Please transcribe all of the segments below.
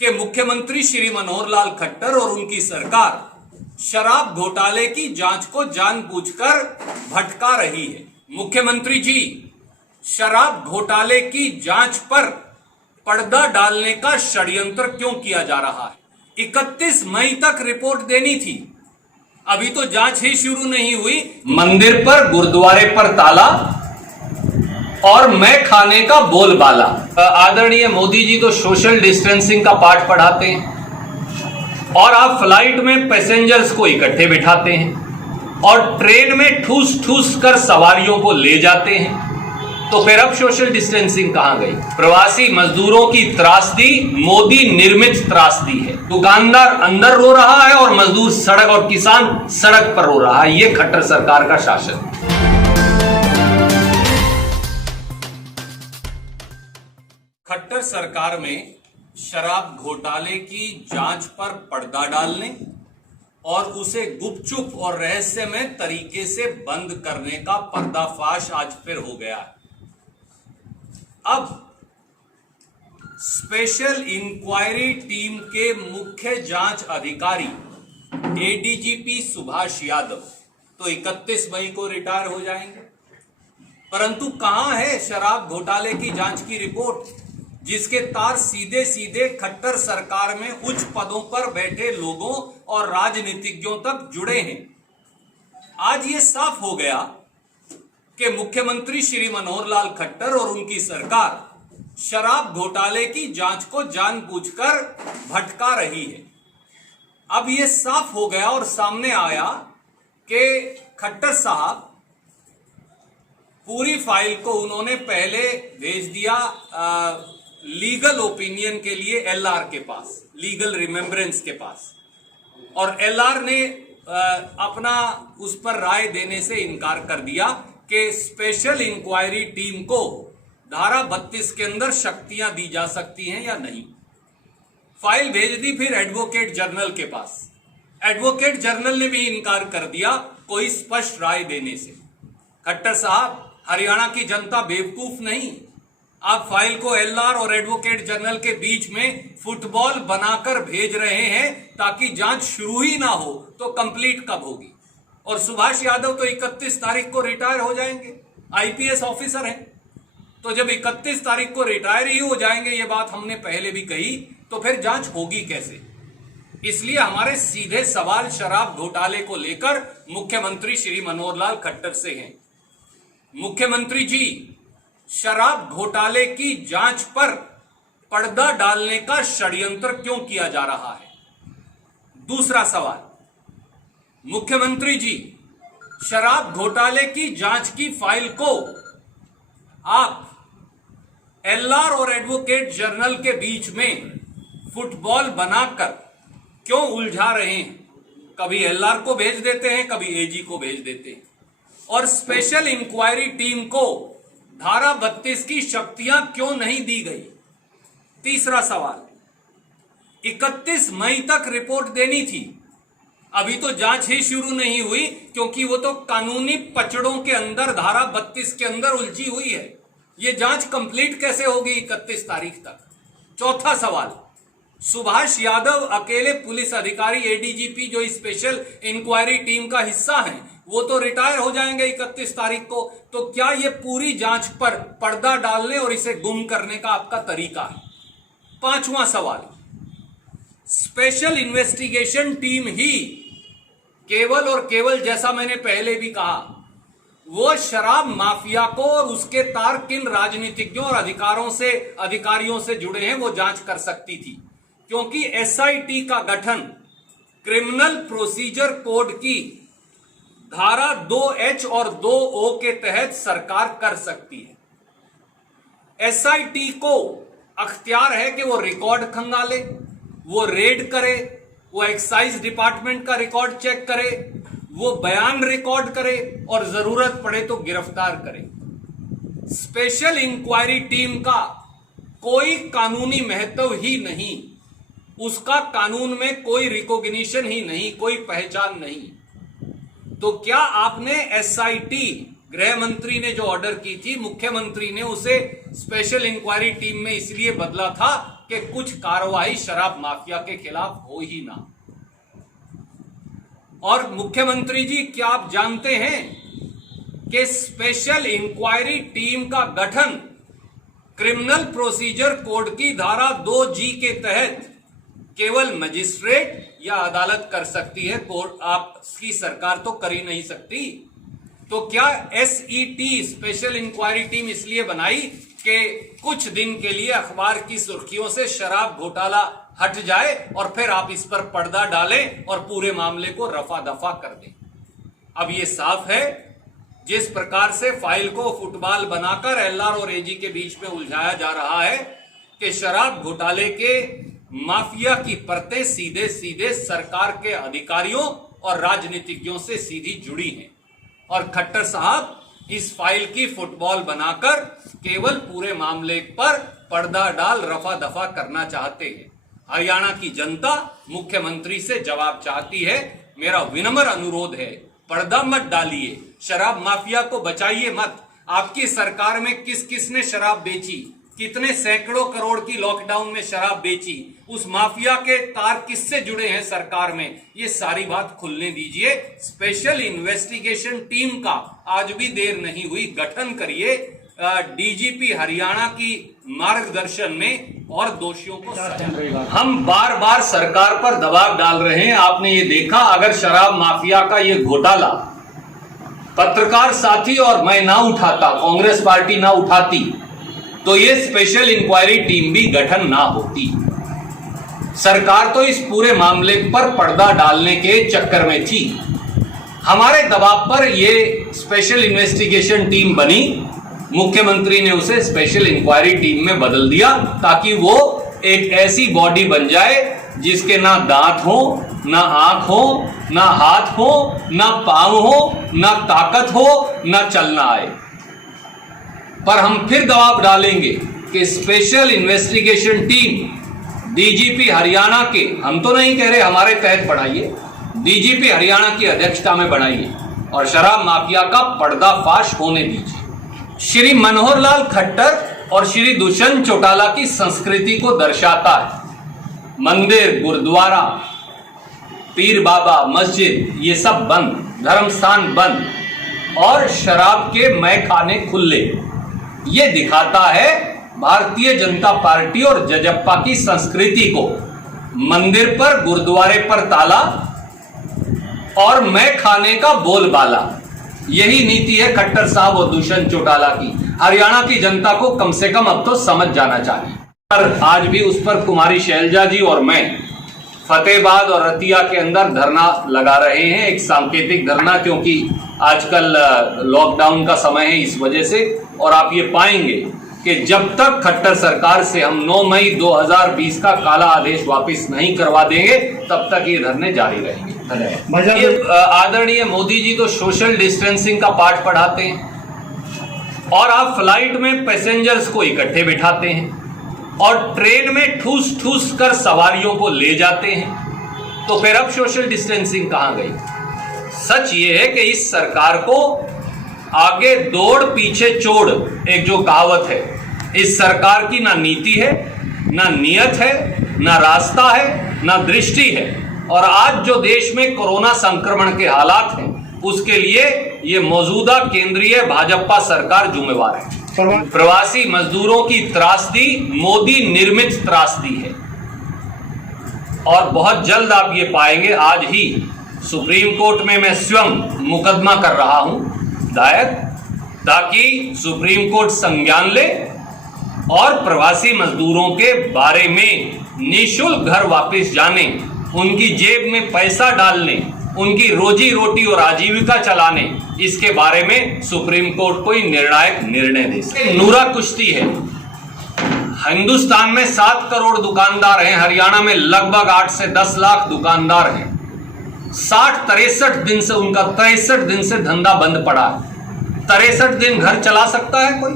कि मुख्यमंत्री श्री मनोहर लाल खट्टर और उनकी सरकार शराब घोटाले की जांच को जानबूझकर भटका रही है। मुख्यमंत्री जी, शराब घोटाले की जांच पर पर्दा डालने का षड्यंत्र क्यों किया जा रहा है? 31 मई तक रिपोर्ट देनी थी, अभी तो जांच ही शुरू नहीं हुई। मंदिर पर, गुरुद्वारे पर ताला और मैं खाने का बोलबाला। आदरणीय मोदी जी तो सोशल डिस्टेंसिंग का पाठ पढ़ाते हैं और आप फ्लाइट में पैसेंजर्स को इकट्ठे बिठाते हैं और ट्रेन में ठूस ठूस कर सवारियों को ले जाते हैं, तो फिर अब सोशल डिस्टेंसिंग कहां गई? प्रवासी मजदूरों की त्रासदी मोदी निर्मित त्रासदी है। दुकानदार अंदर रो रहा है और मजदूर सड़क और किसान सड़क पर रो रहा है। यह खट्टर सरकार का शासन। खट्टर सरकार में शराब घोटाले की जांच पर पर्दा डालने और उसे गुपचुप और रहस्यमय तरीके से बंद करने का पर्दाफाश आज फिर हो गया है। अब स्पेशल इंक्वायरी टीम के मुख्य जांच अधिकारी एडीजीपी सुभाष यादव तो 31 मई को रिटायर हो जाएंगे, परंतु कहां है शराब घोटाले की जांच की रिपोर्ट, जिसके तार सीधे सीधे खट्टर सरकार में उच्च पदों पर बैठे लोगों और राजनीतिज्ञों तक जुड़े हैं। आज यह साफ हो गया कि मुख्यमंत्री श्री मनोहर लाल खट्टर और उनकी सरकार शराब घोटाले की जांच को जानबूझकर भटका रही है। अब यह साफ हो गया और सामने आया कि खट्टर साहब पूरी फाइल को उन्होंने पहले भेज दिया लीगल ओपिनियन के लिए एलआर के पास, लीगल रिमेम्बरेंस के पास, और एलआर ने अपना उस पर राय देने से इनकार कर दिया कि स्पेशल इंक्वायरी टीम को धारा 32 के अंदर शक्तियां दी जा सकती हैं या नहीं। फाइल भेज दी फिर एडवोकेट जनरल के पास। एडवोकेट जनरल ने भी इनकार कर दिया कोई स्पष्ट राय देने से। खट्टर साहब, हरियाणा की जनता बेवकूफ नहीं। आप फाइल को एलआर और एडवोकेट जनरल के बीच में फुटबॉल बनाकर भेज रहे हैं ताकि जांच शुरू ही ना हो तो कंप्लीट कब होगी? और सुभाष यादव तो 31 तारीख को रिटायर हो जाएंगे, आईपीएस ऑफिसर हैं, तो जब 31 तारीख को रिटायर ही हो जाएंगे, ये बात हमने पहले भी कही, तो फिर जांच होगी कैसे? इसलिए हमारे सीधे सवाल शराब घोटाले को लेकर मुख्यमंत्री श्री मनोहर लाल खट्टर से हैं। मुख्यमंत्री जी, शराब घोटाले की जांच पर पर्दा डालने का षड्यंत्र क्यों किया जा रहा है? दूसरा सवाल, मुख्यमंत्री जी, शराब घोटाले की जांच की फाइल को आप एलआर और एडवोकेट जनरल के बीच में फुटबॉल बनाकर क्यों उलझा रहे हैं? कभी एलआर को भेज देते हैं, कभी एजी को भेज देते हैं, और स्पेशल इंक्वायरी टीम को धारा 32 की शक्तियां क्यों नहीं दी गई? तीसरा सवाल, 31 मई तक रिपोर्ट देनी थी, अभी तो जांच ही शुरू नहीं हुई, क्योंकि वो तो कानूनी पचड़ों के अंदर धारा 32 के अंदर उलझी हुई है। ये जांच कंप्लीट कैसे होगी 31 तारीख तक? चौथा सवाल, सुभाष यादव अकेले पुलिस अधिकारी एडीजीपी जो स्पेशल इंक्वायरी टीम का हिस्सा हैं, वो तो रिटायर हो जाएंगे 31 तारीख को, तो क्या ये पूरी जांच पर पर्दा डालने और इसे गुम करने का आपका तरीका है? पांचवा सवाल, स्पेशल इन्वेस्टिगेशन टीम ही केवल और केवल, जैसा मैंने पहले भी कहा, वो शराब माफिया को और उसके तार किन राजनीतिज्ञों और अधिकारियों से जुड़े हैं वो जांच कर सकती थी, क्योंकि एसआईटी का गठन क्रिमिनल प्रोसीजर कोड की धारा 2H और 2O के तहत सरकार कर सकती है। एसआईटी को अख्तियार है कि वो रिकॉर्ड खंगाले, वो रेड करे, वो एक्साइज डिपार्टमेंट का रिकॉर्ड चेक करे, वो बयान रिकॉर्ड करे और जरूरत पड़े तो गिरफ्तार करे। स्पेशल इंक्वायरी टीम का कोई कानूनी महत्व ही नहीं, उसका कानून में कोई रिकॉग्निशन ही नहीं, कोई पहचान नहीं। तो क्या आपने एसआईटी, गृह मंत्री ने जो ऑर्डर की थी, मुख्यमंत्री ने उसे स्पेशल इंक्वायरी टीम में इसलिए बदला था कि कुछ कार्रवाई शराब माफिया के खिलाफ हो ही ना। और मुख्यमंत्री जी, क्या आप जानते हैं कि स्पेशल इंक्वायरी टीम का गठन क्रिमिनल प्रोसीजर कोड की धारा 2G के तहत केवल मजिस्ट्रेट या अदालत कर सकती है, कोर्ट आपकी सरकार तो कर ही नहीं सकती। तो क्या SET स्पेशल इंक्वायरी टीम इसलिए बनाई कि कुछ दिन के लिए अखबार की सुर्खियों से शराब घोटाला हट जाए और फिर आप इस पर पर्दा डालें और पूरे मामले को रफा दफा कर दें? अब यह साफ है, जिस प्रकार से फाइल को फुटबॉल बनाकर LR और AG के बीच में उलझाया जा रहा है कि शराब घोटाले के माफिया की परतें सीधे सीधे सरकार के अधिकारियों और राजनीतिज्ञों से सीधी जुड़ी हैं, और खट्टर साहब इस फाइल की फुटबॉल बनाकर केवल पूरे मामले पर पर्दा डाल रफा दफा करना चाहते हैं। हरियाणा की जनता मुख्यमंत्री से जवाब चाहती है। मेरा विनम्र अनुरोध है, पर्दा मत डालिए, शराब माफिया को बचाइए मत। आपकी सरकार में किस किस ने शराब बेची, कितने सैकड़ों करोड़ की लॉकडाउन में शराब बेची, उस माफिया के तार किससे जुड़े हैं सरकार में, ये सारी बात खुलने दीजिए। स्पेशल इन्वेस्टिगेशन टीम का आज भी देर नहीं हुई गठन करिए, DGP हरियाणा की मार्गदर्शन में, और दोषियों को सजा। हम बार बार सरकार पर दबाव डाल रहे हैं। आपने ये देखा, अगर शराब माफिया का ये घोटाला पत्रकार साथी और मैं ना उठाता, कांग्रेस पार्टी ना उठाती, तो ये स्पेशल इंक्वायरी टीम भी गठन ना होती। सरकार तो इस पूरे मामले पर पर्दा डालने के चक्कर में थी। हमारे दबाव पर ये स्पेशल इन्वेस्टिगेशन टीम बनी, मुख्यमंत्री ने उसे स्पेशल इंक्वायरी टीम में बदल दिया ताकि वो एक ऐसी बॉडी बन जाए जिसके ना दांत हो, ना आंख हो, ना हाथ हो, ना पांव हो, ना ताकत हो, ना चलना आए। पर हम फिर दबाव डालेंगे कि special investigation team DGP Haryana के, हम तो नहीं कह रहे हमारे तहत बढ़ाइए, DGP हरियाणा की अध्यक्षता में बनाइए और शराब माफिया का पर्दाफाश होने दीजिए। श्री मनोहर लाल खट्टर और श्री दुष्यंत चौटाला की संस्कृति को दर्शाता है। मंदिर, गुरुद्वारा, पीर बाबा, मस्जिद, ये सब बंद, धर्म स्थान बंद और शराब के मय खाने खुले। ये दिखाता है भारतीय जनता पार्टी और जजप्पा की संस्कृति को। मंदिर पर, गुरुद्वारे पर ताला और मय खाने का बोलबाला, यही नीति है खट्टर साहब और दुष्यंत चौटाला की। हरियाणा की जनता को कम से कम अब तो समझ जाना चाहिए। पर आज भी उस पर कुमारी शैलजा जी और मैं फतेहाबाद और रतिया के अंदर धरना लगा रहे हैं, एक सांकेतिक धरना, क्योंकि आजकल लॉकडाउन का समय है इस वजह से। और आप ये पाएंगे कि जब तक खट्टर सरकार से हम 9 मई 2020 का काला आदेश वापस नहीं करवा देंगे तब तक ये धरने जारी रहेंगे। आदरणीय मोदी जी तो सोशल डिस्टेंसिंग का पाठ पढ़ाते हैं और आप फ्लाइट में पैसेंजर्स को इकट्ठे बिठाते हैं और ट्रेन में ठूस ठूस कर सवारियों को ले जाते हैं, तो फिर अब सोशल डिस्टेंसिंग कहां गई? सच ये है कि इस सरकार को आगे दौड़ पीछे चोड़, एक जो कहावत है, इस सरकार की ना नीति है, ना नियत है, ना रास्ता है, ना दृष्टि है। और आज जो देश में कोरोना संक्रमण के हालात हैं, उसके लिए ये मौजूदा केंद्रीय भाजपा सरकार जिम्मेवार है। प्रवासी मजदूरों की त्रासदी मोदी निर्मित त्रासदी है और बहुत जल्द आप ये पाएंगे। आज ही सुप्रीम कोर्ट में मैं स्वयं मुकदमा कर रहा हूं दायर, ताकि सुप्रीम कोर्ट संज्ञान ले और प्रवासी मजदूरों के बारे में निःशुल्क घर वापस जाने, उनकी जेब में पैसा डालने, उनकी रोजी रोटी और आजीविका चलाने, इसके बारे में सुप्रीम कोर्ट कोई निर्णायक निर्णय दे। नूरा कुश्ती है। हिंदुस्तान में 7 करोड़ दुकानदार हैं, हरियाणा में लगभग 8 से 10 लाख दुकानदार हैं। 63 दिन से उनका 63 दिन से धंधा बंद पड़ा है। 63 दिन घर चला सकता है कोई?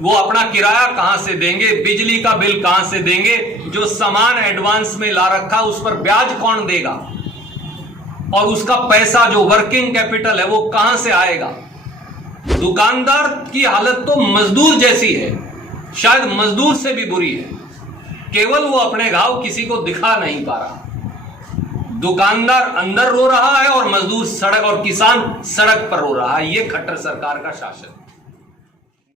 वो अपना किराया कहां से देंगे, बिजली का बिल कहां से देंगे, जो सामान एडवांस में ला रखा उस पर ब्याज कौन देगा, और उसका पैसा जो वर्किंग कैपिटल है वो कहां से आएगा? दुकानदार की हालत तो मजदूर जैसी है, शायद मजदूर से भी बुरी है। केवल वो अपने घाव किसी को दिखा नहीं पा रहा। दुकानदार अंदर रो रहा है और मजदूर सड़क और किसान सड़क पर रो रहा है। ये खट्टर सरकार का शासन।